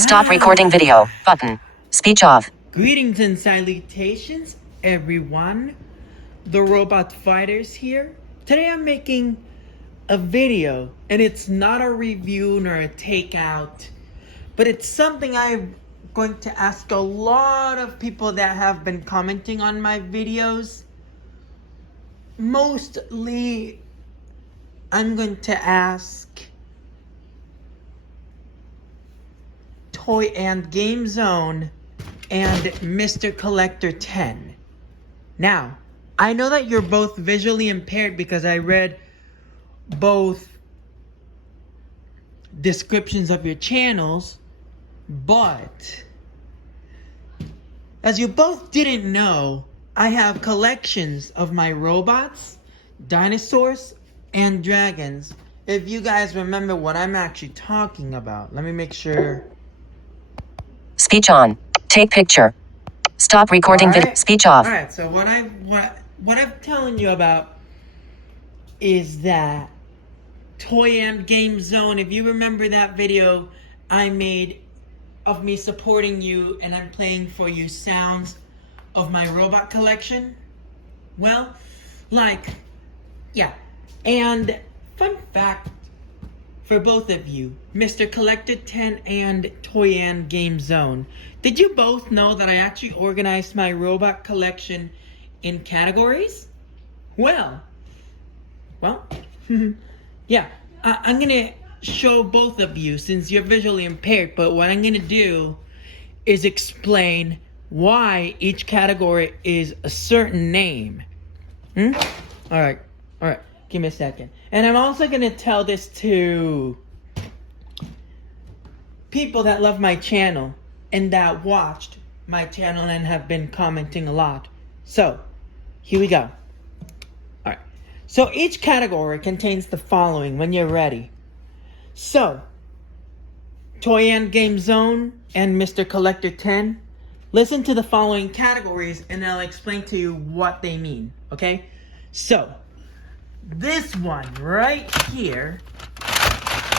Stop recording video. Button. Speech off. Greetings and salutations, everyone. The Robot Fighters here. Today I'm making a video, and it's not a review nor a takeout, but it's something I'm going to ask a lot of people that have been commenting on my videos. Mostly, I'm going to ask Toy and Game Zone and Mr. Collector 10. Now, I know that you're both visually impaired because I read both descriptions of your channels, but as you both didn't know, I have collections of my robots, dinosaurs, and dragons. If you guys remember what I'm actually talking about, let me make sure. Speech on. Take picture. Stop recording video. Speech off. Alright, so what I'm telling you about is that Toy and Game Zone. If you remember that video I made of me supporting you and I'm playing for you sounds of my robot collection. Well, yeah. And fun fact for both of you, Mr. Collector 10 and Toy and Game Zone. Did you both know that I actually organized my robot collection in categories? Well, yeah, I'm gonna show both of you since you're visually impaired, but what I'm gonna do is explain why each category is a certain name. Alright, give me a second. And I'm also gonna tell this to people that love my channel and that watched my channel and have been commenting a lot. So, here we go. Alright, so each category contains the following when you're ready. So, Toy and Game Zone and Mr. Collector 10, listen to the following categories and I'll explain to you what they mean, okay? So, this one right here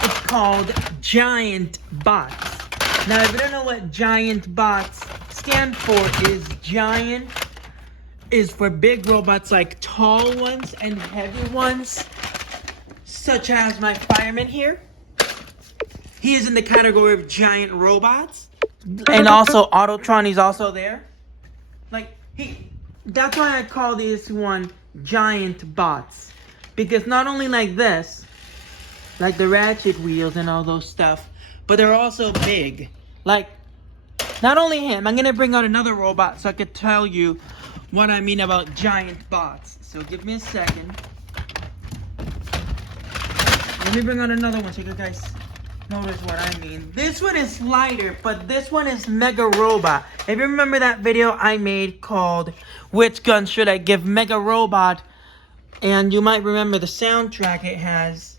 is called Giant Bots. Now, if you don't know what Giant Bots stand for, is giant is for big robots like tall ones and heavy ones, such as my fireman here. He is in the category of giant robots. And also Autotron is also there. That's why I call this one Giant Bots. Because not only like this, like the ratchet wheels and all those stuff, but they're also big. Like, not only him, I'm gonna bring out another robot so I could tell you what I mean about giant bots. So give me a second. Let me bring out another one so you guys notice what I mean. This one is lighter, but this one is Mega Robot. If you remember that video I made called Which Gun Should I Give Mega Robot? And you might remember the soundtrack it has.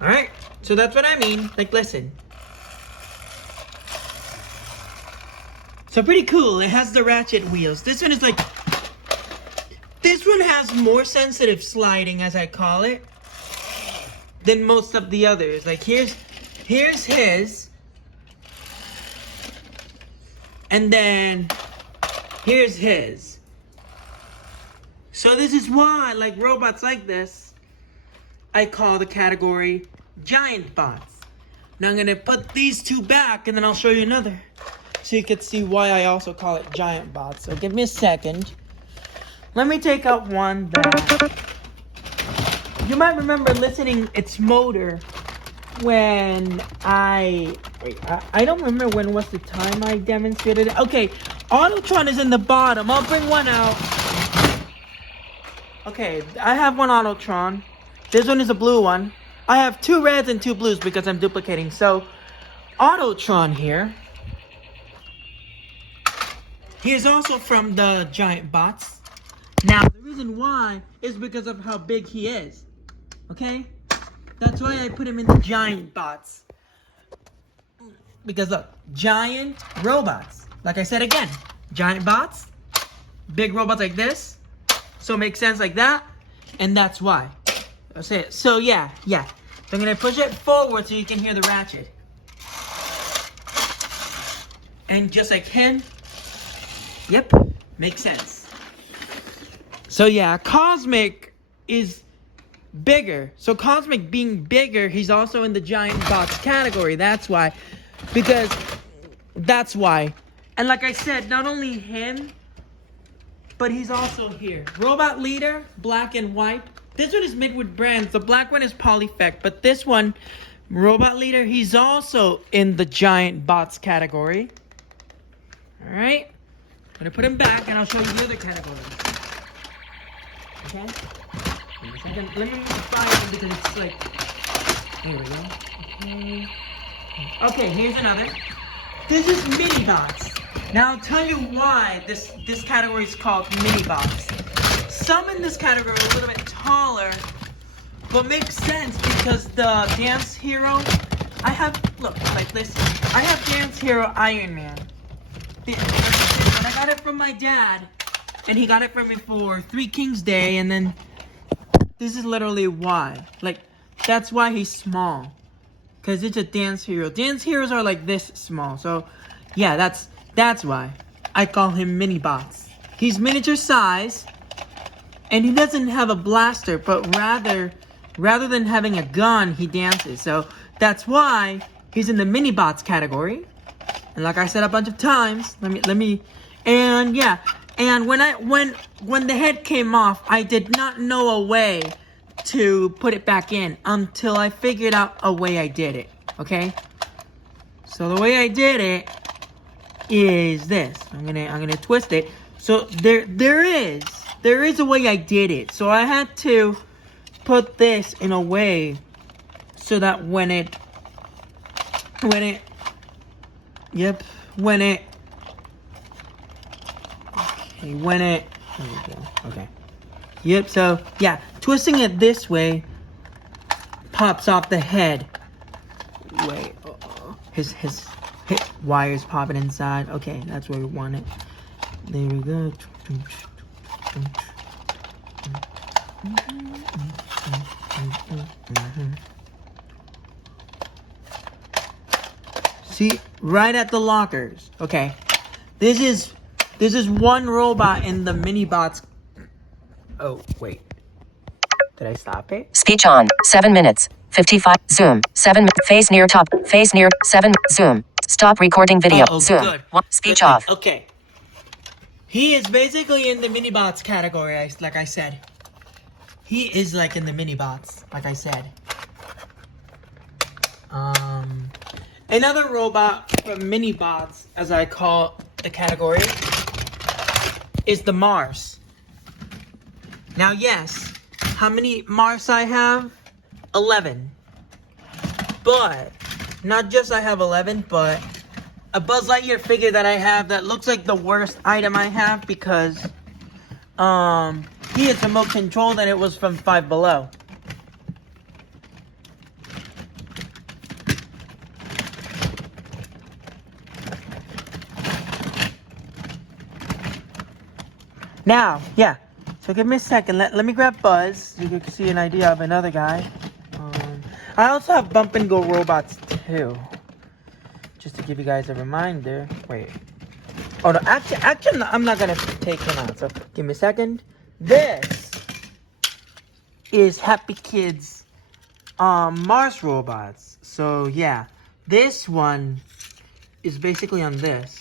Alright, so that's what I mean. Like, listen. So pretty cool. It has the ratchet wheels. This one is like... This one has more sensitive sliding, as I call it, than most of the others. Like, here's his. And then, here's his. So this is why, like robots like this, I call the category Giant Bots. Now I'm gonna put these two back and then I'll show you another. So you can see why I also call it Giant Bots. So give me a second. Let me take out one that you might remember listening its motor when I don't remember when was the time I demonstrated it. Okay, Autotron is in the bottom. I'll bring one out. Okay, I have one Autotron. This one is a blue one. I have two reds and two blues because I'm duplicating. So, Autotron here. He is also from the Giant Bots. Now, the reason why is because of how big he is. Okay? That's why I put him in the Giant Bots. Because look, giant robots. Like I said again, giant bots, big robots like this. So it makes sense like that. And that's why. That's it. So yeah. So I'm gonna push it forward so you can hear the ratchet. And just like him, yep, makes sense. So yeah, Cosmic is bigger. So Cosmic being bigger, he's also in the giant box category. That's why. That's why. And like I said, not only him, but he's also here. Robot Leader, black and white. This one is made with brands. The black one is Polyfect, but this one, Robot Leader, he's also in the giant bots category. Alright? I'm gonna put him back and I'll show you the other category. Okay? Let me find him because it's like... Here we go. Okay, here's another. This is mini bots. Now I'll tell you why this category is called mini bots. Some in this category are a little bit taller, but makes sense because the Dance Hero, I have, look, like this. I have Dance Hero Iron Man. When I got it from my dad, and he got it for me for 3 Kings Day, and then this is literally why. Like, that's why he's small. Because it's a Dance Hero. Dance Heroes are like this small. So, yeah, that's why. I call him mini bots. He's miniature size. And he doesn't have a blaster. But rather than having a gun, he dances. So, that's why he's in the mini bots category. And like I said a bunch of times. Let me. And, yeah. And when the head came off, I did not know a way to put it back in until I figured out a way I did it. Okay? So the way I did it is this. I'm gonna twist it. So there is a way I did it. So I had to put this in a way so that when it there we go. Okay. Yep, so, yeah, twisting it this way pops off the head. Wait, his wires popping inside. Okay, that's where we want it. There we go. See, right at the lockers. Okay, this is one robot in the mini bots. Oh, wait. Did I stop it? Speech on. 7 minutes. 55. Zoom. 7. Face near top. Face near. 7. Zoom. Stop recording video. Zoom. Good. Speech Good off. Okay. He is basically in the mini bots category, like I said. He is like in the mini bots, like I said. Another robot from mini bots, as I call the category, is the Mars. Now, yes, how many Mars I have? 11. But, not just I have 11, but a Buzz Lightyear figure that I have that looks like the worst item I have because, he is remote controlled and it was from Five Below. Now, yeah. So give me a second. Let me grab Buzz. You can see an idea of another guy. I also have Bump and Go robots too. Just to give you guys a reminder. Wait. Oh no, actually, I'm not gonna take him out. So give me a second. This is Happy Kids Mars robots. So yeah, this one is basically on this.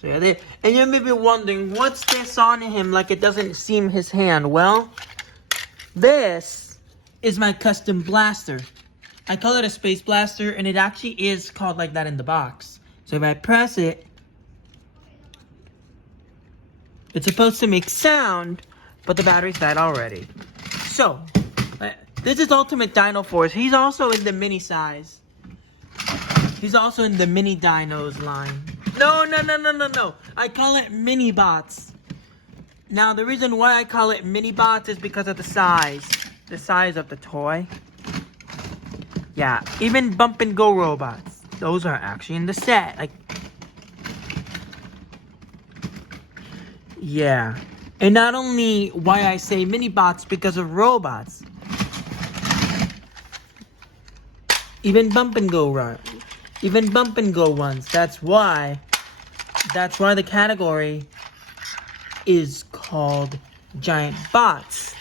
So yeah, and you may be wondering, what's this on him like it doesn't seem his hand? Well, this is my custom blaster. I call it a space blaster, and it actually is called like that in the box. So if I press it, it's supposed to make sound, but the battery's died already. So, this is Ultimate Dino Force. He's also in the mini size. He's also in the mini dinos line. No. I call it mini bots. Now, the reason why I call it mini bots is because of the size. The size of the toy. Yeah, even Bump and Go robots. those are actually in the set. Like, yeah. And not only why I say mini bots because of robots. Even bump and go ones. That's why the category is called giant bots,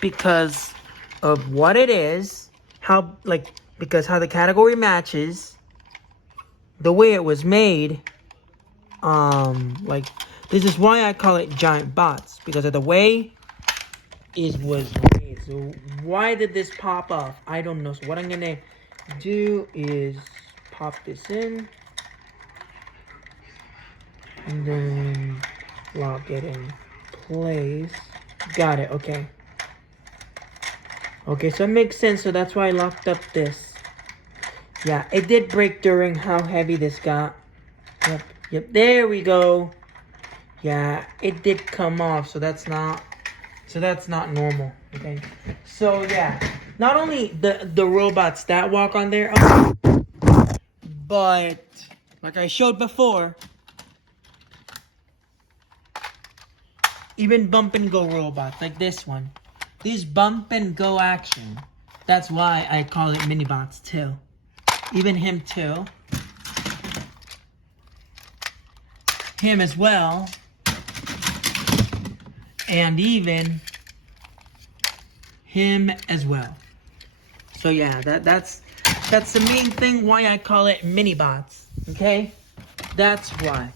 because of what it is, because how the category matches the way it was made. This is why I call it giant bots, because of the way it was made. So why did this pop off? I don't know. So what I'm gonna do is pop this in and then lock it in place. Got it. Okay, so it makes sense. So that's why I locked up this. Yeah, it did break during how heavy this got. Yep, there we go. Yeah, it did come off, so that's not normal. Okay, so yeah, not only the robots that walk on there, but like I showed before, even bump and go robots like this one, these bump and go action. That's why I call it mini bots too. Even him too. Him as well. And even him as well. So yeah, that's the main thing why I call it mini bots. Okay? That's why.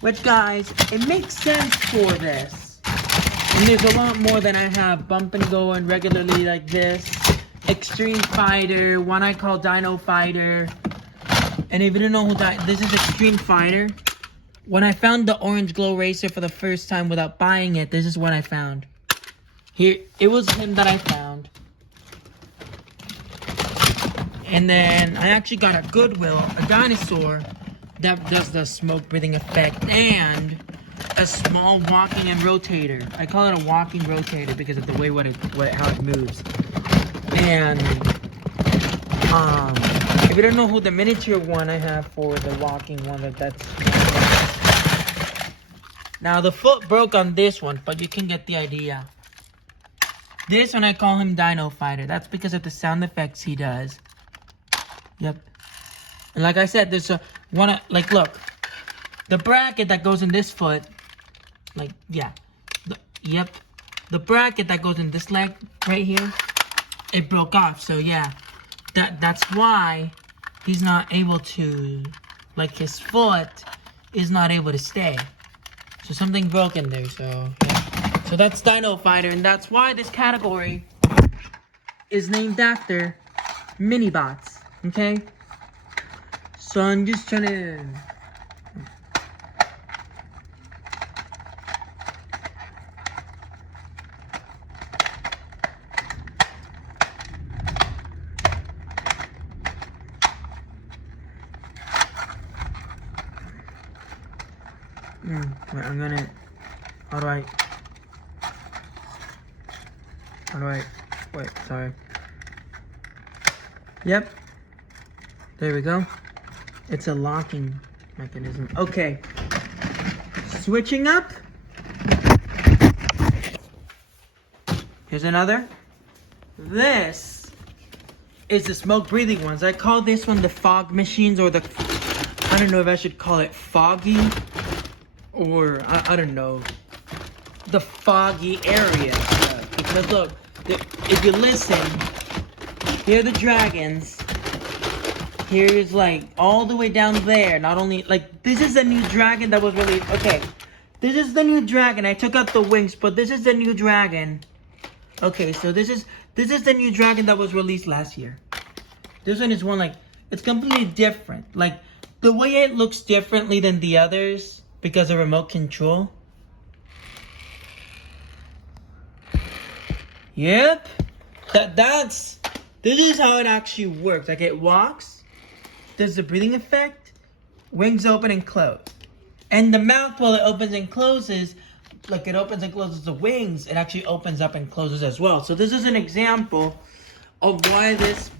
Which, guys, it makes sense for this. And there's a lot more than I have bump and go and regularly like this. Extreme Fighter, one I call Dino Fighter. And if you don't know this is Extreme Fighter. When I found the orange glow racer for the first time without buying it, this is what I found. Here, it was him that I found. And then I actually got a Goodwill, a dinosaur that does the smoke breathing effect, and a small walking and rotator. I call it a walking rotator because of the way how it moves. And if you don't know who the miniature one I have for the walking one, that's now the foot broke on this one, but you can get the idea. This one I call him Dino Fighter. That's because of the sound effects he does. Yep. And like I said, there's look, the bracket that goes in this foot, the bracket that goes in this leg right here, it broke off. So yeah, that's why he's not able to, his foot is not able to stay. So something broke in there. So yeah. So that's Dino Fighter, and that's why this category is named after mini bots. Okay. So I'm just trying to. Wait, I'm gonna. How do I? Wait, sorry. Yep. There we go. It's a locking mechanism. Okay. Switching up. Here's another. This is the smoke breathing ones. I call this one the fog machines, or I don't know if I should call it foggy, or I don't know, the foggy area. Because look, if you listen, here are the dragons. Here's all the way down there. Not only this is the new dragon that was released. Okay, this is the new dragon. I took out the wings, but this is the new dragon. Okay, so this is the new dragon that was released last year. This one is it's completely different. The way it looks differently than the others because of remote control. Yep, this is how it actually works. It walks, does the breathing effect, wings open and close, and the mouth, while it opens and closes, it opens and closes the wings, it actually opens up and closes as well. So this is an example of why this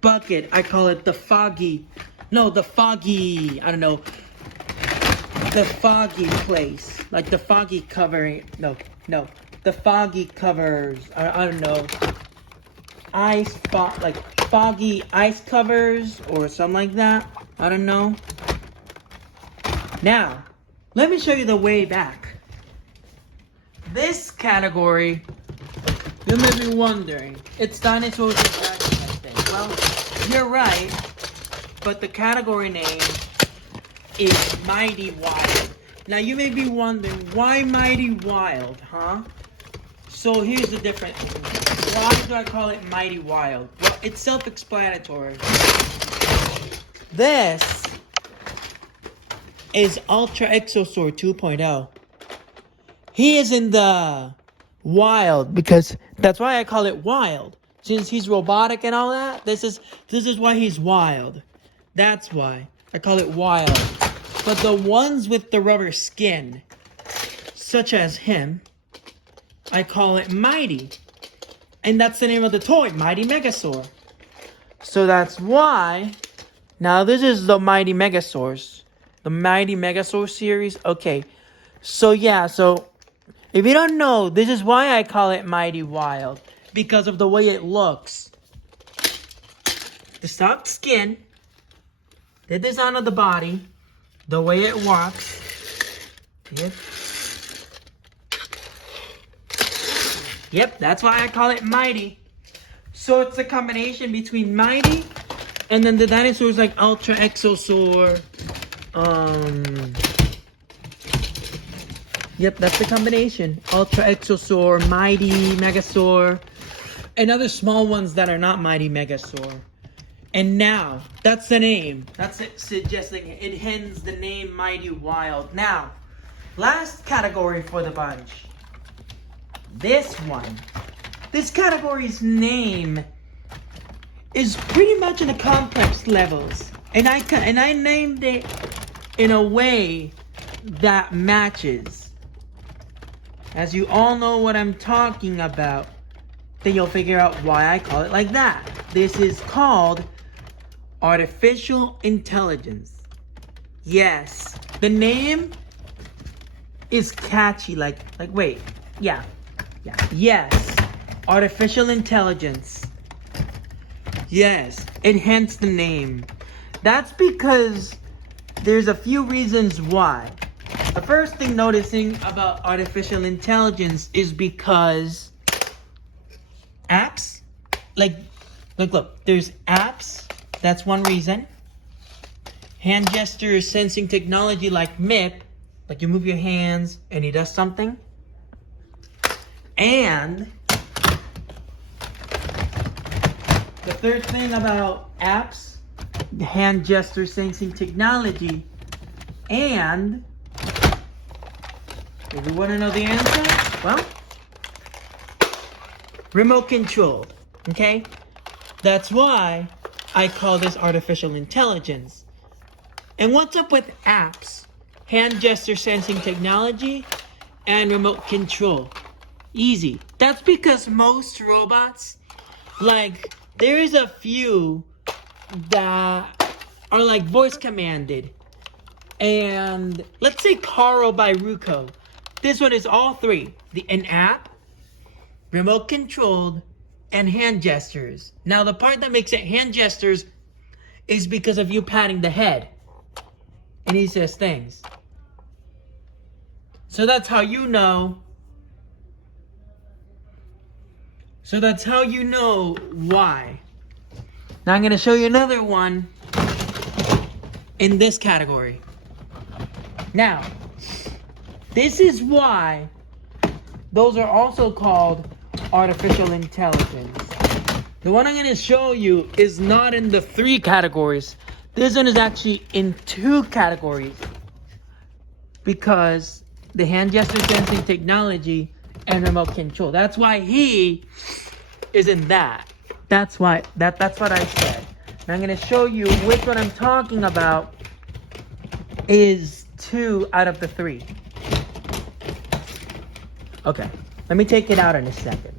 bucket, I call it the foggy place, like the foggy covering. No, the foggy covers. I don't know, like foggy ice covers or something like that. I don't know. Now, let me show you the way back. This category, you may be wondering, it's dinosaurs and dragons, I think. Well, you're right, but the category name is Mighty Wild. Now, you may be wondering, why Mighty Wild, huh? So here's the difference. Why do I call it Mighty Wild? Well, it's self-explanatory. This is Ultra Exosaur 2.0. He is in the wild because that's why I call it wild. Since he's robotic and all that, this is why he's wild. That's why I call it wild. But the ones with the rubber skin, such as him, I call it Mighty. And that's the name of the toy, Mighty Megasaur. So that's why, now this is the Mighty Megasaurs. The Mighty Megasaur series. Okay, so yeah, so if you don't know, this is why I call it Mighty Wild. Because of the way it looks. The soft skin, the design of the body, the way it walks. Yep, that's why I call it Mighty. So it's a combination between Mighty and then the dinosaurs like Ultra Exosaur. Yep, that's the combination. Ultra Exosaur, Mighty Megasaur, and other small ones that are not Mighty Megasaur. And now, that's the name. That's it, suggesting it hence the name Mighty Wild. Now, last category for the bunch. This one. This category's name is pretty much in the complex levels. And I named it in a way that matches. As you all know what I'm talking about, then you'll figure out why I call it like that. This is called artificial intelligence. Yes, the name is catchy. Yes, artificial intelligence. Yes, and hence the name. That's because there's a few reasons why. The first thing noticing about artificial intelligence is because apps, look, there's apps, that's one reason. Hand gesture sensing technology like MIP, like you move your hands and he does something. And the third thing about apps, the hand gesture sensing technology, and if you want to know the answer, well, remote control, okay? That's why I call this artificial intelligence. And what's up with apps, hand gesture sensing technology, and remote control? Easy. That's because most robots, like, there is a few that are like voice commanded. And let's say Caro by Ruko. This one is all three. An app, remote controlled, and hand gestures. Now the part that makes it hand gestures is because of you patting the head. And he says things. So that's how you know. So that's how you know why. Now I'm going to show you another one in this category. Now, this is why those are also called artificial intelligence. The one I'm going to show you is not in the 3 categories. This one is actually in 2 categories. Because the hand gesture sensing technology and remote control. That's why he is in that. That's why that's what I said. And I'm going to show you which one I'm talking about is 2 out of the 3. Okay, let me take it out in a second.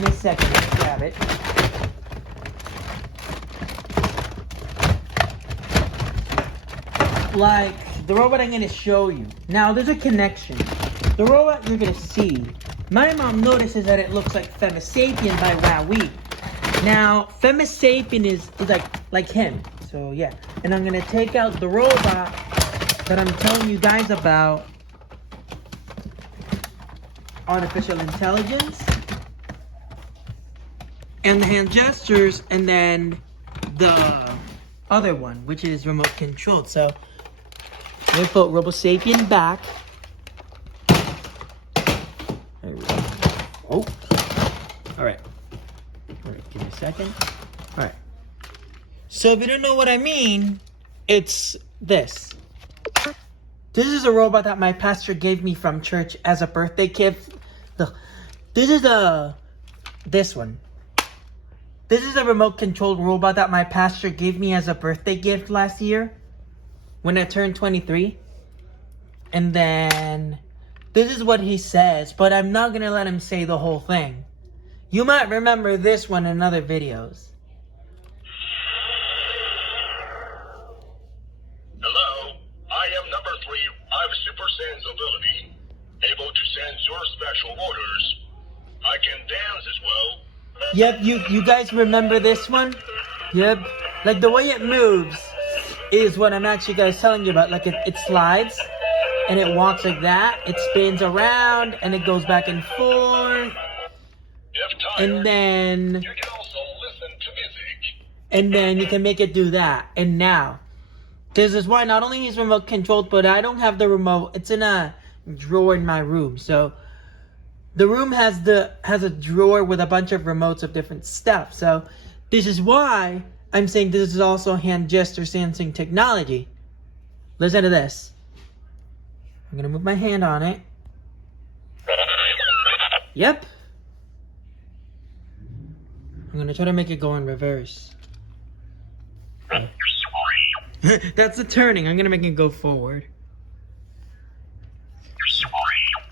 Give me a second. Let's grab it. Like the robot I'm going to show you. Now, there's a connection. The robot you're going to see, my mom notices that it looks like Femisapien by Wowee. Now, Femisapien is like him. So, yeah. And I'm going to take out the robot that I'm telling you guys about. Artificial intelligence. And the hand gestures. And then the other one, which is remote controlled. So, I'm going to put RoboSapien back. There we go. Oh. Alright. Alright, give me a second. Alright. So if you don't know what I mean, it's this. This is a robot that my pastor gave me from church as a birthday gift. This is this one. This is a remote controlled robot that my pastor gave me as a birthday gift last year when I turned 23. And then this is what he says, but I'm not going to let him say the whole thing. You might remember this one in other videos. Hello, I am number 3. I have super sense ability, able to sense your special orders. I can dance as well. Yep, you guys remember this one? Yep. Like the way it moves is what I'm actually guys telling you about. Like it slides and it walks like that. It spins around and it goes back and forth. If tired, And then you can also listen to music. and then you can make it do that. And now, this is why not only is remote controlled, but I don't have the remote. It's in a drawer in my room. So the room has a drawer with a bunch of remotes of different stuff. So this is why I'm saying this is also hand gesture sensing technology. Listen to this. I'm gonna move my hand on it. Yep. I'm gonna try to make it go in reverse. That's the turning. I'm gonna make it go forward.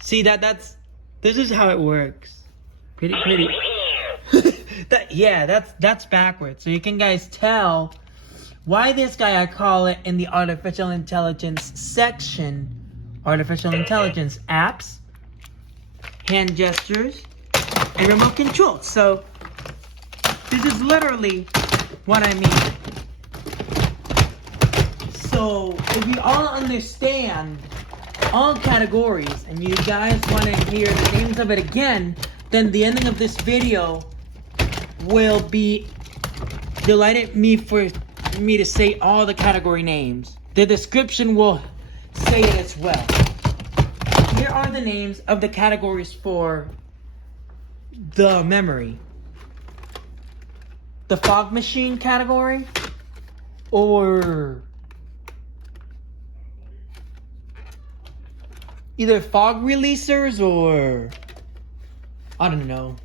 See this is how it works. Pretty. That's backwards. So you can guys tell why this guy, I call it in the artificial intelligence section, artificial intelligence apps, hand gestures, and remote control. So this is literally what I mean. So if you all understand all categories and you guys want to hear the names of it again, then the ending of this video will be delighted for me to say all the category names. The description will say it as well. Here are the names of the categories for the memory. The fog machine category, or either fog releasers, or I don't know.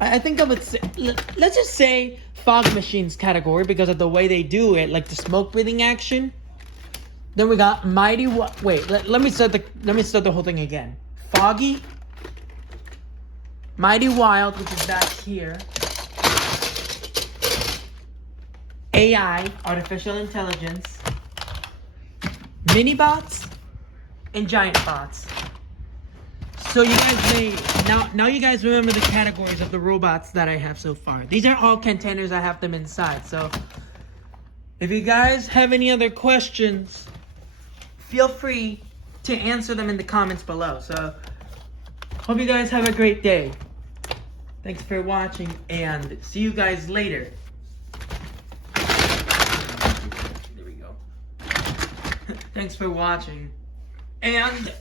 I think I would say, let's just say fog machines category because of the way they do it, like the smoke breathing action. Then we got mighty. Wait, let me start the whole thing again. Foggy, mighty wild, which is back here. AI, artificial intelligence. Mini bots and giant bots. So you guys may now you guys remember the categories of the robots that I have so far. These are all containers, I have them inside. So if you guys have any other questions, feel free to answer them in the comments below. So hope you guys have a great day. Thanks for watching and see you guys later. There we go. Thanks for watching. And